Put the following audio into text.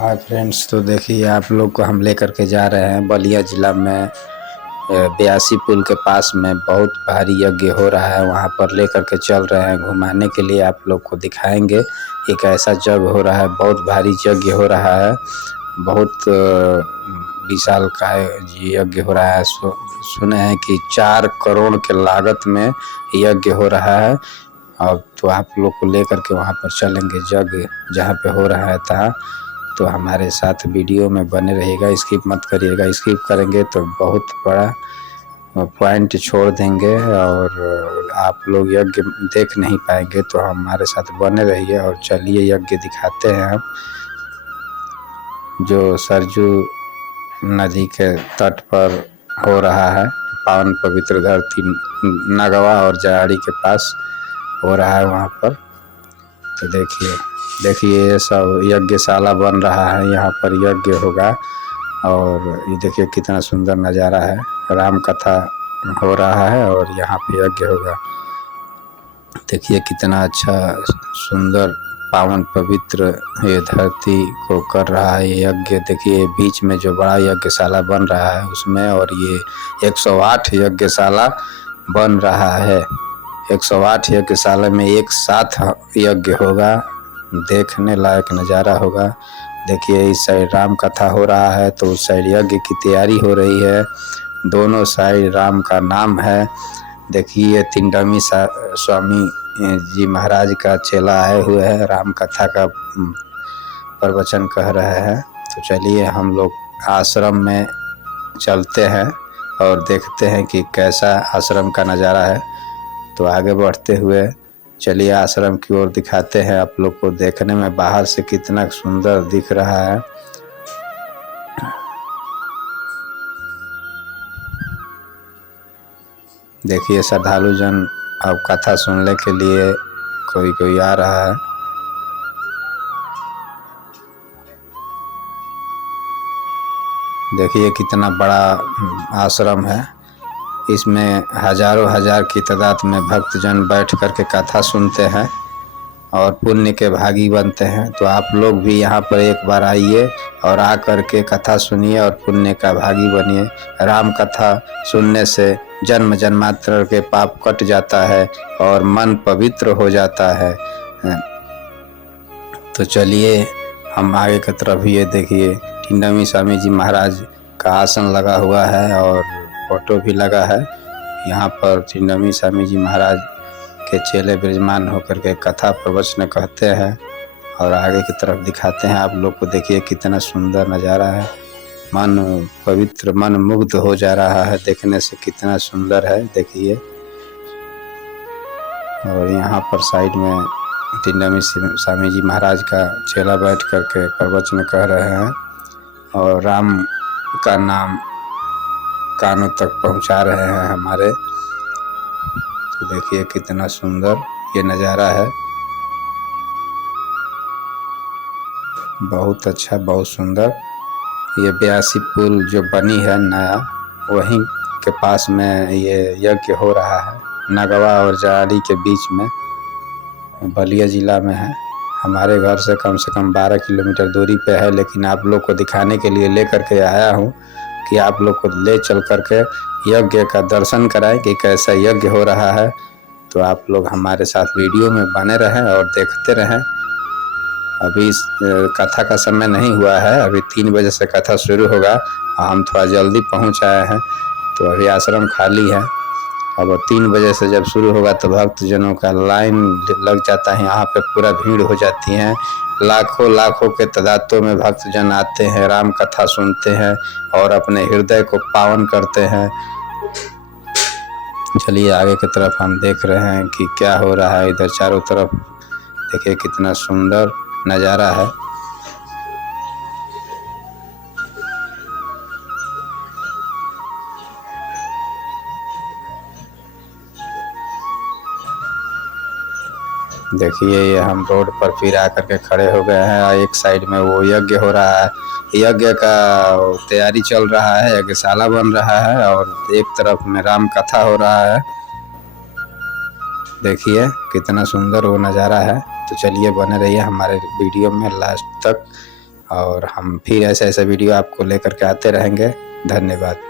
हाँ फ्रेंड्स, तो देखिए आप लोग को हम लेकर के जा रहे हैं बलिया जिला में ब्यासी पुल के पास में बहुत भारी यज्ञ हो रहा है। वहाँ पर लेकर के चल रहे हैं घुमाने के लिए, आप लोग को दिखाएंगे। एक ऐसा यज्ञ हो रहा है, बहुत भारी यज्ञ हो रहा है, बहुत विशाल का यज्ञ हो रहा है। सुने हैं कि 4 करोड़ के लागत में यज्ञ हो रहा है। अब तो आप लोग को लेकर के वहाँ पर चलेंगे यज्ञ जहाँ पे हो रहा है था। तो हमारे साथ वीडियो में बने रहिएगा, स्किप मत करिएगा। स्किप करेंगे तो बहुत बड़ा पॉइंट छोड़ देंगे और आप लोग यज्ञ देख नहीं पाएंगे। तो हमारे साथ बने रहिए और चलिए यज्ञ दिखाते हैं हम, जो सरजू नदी के तट पर हो रहा है। पावन पवित्र धरती नगवा और जयाड़ी के पास हो रहा है वहाँ पर। तो देखिए ये सब यज्ञशाला बन रहा है, यहाँ पर यज्ञ होगा। और ये देखिए कितना सुंदर नज़ारा है, राम कथा हो रहा है और यहाँ पे यज्ञ होगा। देखिए कितना अच्छा सुंदर पावन पवित्र ये धरती को कर रहा है ये यज्ञ। देखिए बीच में जो बड़ा यज्ञशाला बन रहा है उसमें, और ये 108 यज्ञशाला बन रहा है। 108 यज्ञशाला में एक साथ यज्ञ होगा, देखने लायक नज़ारा होगा। देखिए इस साइड राम कथा हो रहा है तो उस साइड यज्ञ की तैयारी हो रही है। दोनों साइड राम का नाम है। देखिए तिंडमी स्वामी जी महाराज का चेला आए हुए हैं, राम कथा का प्रवचन कह रहे हैं। तो चलिए हम लोग आश्रम में चलते हैं और देखते हैं कि कैसा आश्रम का नज़ारा है। तो आगे बढ़ते हुए चलिए आश्रम की ओर दिखाते हैं आप लोग को। देखने में बाहर से कितना सुंदर दिख रहा है। देखिए श्रद्धालु जन अब कथा सुनने के लिए कोई आ रहा है। देखिए कितना बड़ा आश्रम है, इसमें हजारों हजार की तादाद में भक्तजन बैठ कर के कथा सुनते हैं और पुण्य के भागी बनते हैं। तो आप लोग भी यहाँ पर एक बार आइए और आ कर के कथा सुनिए और पुण्य का भागी बनिए। राम कथा सुनने से जन्म जन्मांतर के पाप कट जाता है और मन पवित्र हो जाता है। तो चलिए हम आगे की तरफ, ये देखिए तिंडमी स्वामी जी महाराज का आसन लगा हुआ है और फोटो भी लगा है। यहाँ पर तिंडमी स्वामी जी महाराज के चेले विराजमान होकर के कथा प्रवचन कहते हैं और आगे की तरफ दिखाते हैं आप लोग को। देखिए कितना सुंदर नज़ारा है, मन पवित्र, मन मुग्ध हो जा रहा है देखने से, कितना सुंदर है देखिए। और यहाँ पर साइड में तिंडमी स्वामी जी महाराज का चेला बैठ करके प्रवचन कह रहे हैं और राम का नाम कानों तक पहुंचा रहे हैं हमारे। तो देखिए कितना सुंदर ये नज़ारा है, बहुत अच्छा, बहुत सुंदर। ये ब्यासी पुल जो बनी है नया, वहीं के पास में ये यज्ञ हो रहा है, नगवा और जयाड़ी के बीच में, बलिया जिला में है। हमारे घर से कम 12 किलोमीटर दूरी पे है, लेकिन आप लोग को दिखाने के लिए लेकर के आया हूँ कि आप लोग को ले चल करके यज्ञ का दर्शन कराएं कि कैसा यज्ञ हो रहा है। तो आप लोग हमारे साथ वीडियो में बने रहें और देखते रहें। अभी इस कथा का समय नहीं हुआ है, अभी 3 बजे से कथा शुरू होगा। हम थोड़ा जल्दी पहुंच आए हैं तो अभी आश्रम खाली है। अब 3 बजे से जब शुरू होगा तो भक्तजनों का लाइन लग जाता है, यहाँ पे पूरा भीड़ हो जाती है। लाखों के तादादों में भक्तजन आते हैं, राम कथा सुनते हैं और अपने हृदय को पावन करते हैं। चलिए आगे की तरफ हम देख रहे हैं कि क्या हो रहा है इधर चारों तरफ। देखिए कितना सुंदर नज़ारा है। देखिए ये हम रोड पर फिर आकर के खड़े हो गए हैं। एक साइड में वो यज्ञ हो रहा है, यज्ञ का तैयारी चल रहा है, यज्ञशाला बन रहा है और एक तरफ में राम कथा हो रहा है। देखिए कितना सुंदर वो नज़ारा है। तो चलिए बने रहिए हमारे वीडियो में लास्ट तक और हम फिर ऐसे ऐसे वीडियो आपको लेकर के आते रहेंगे। धन्यवाद।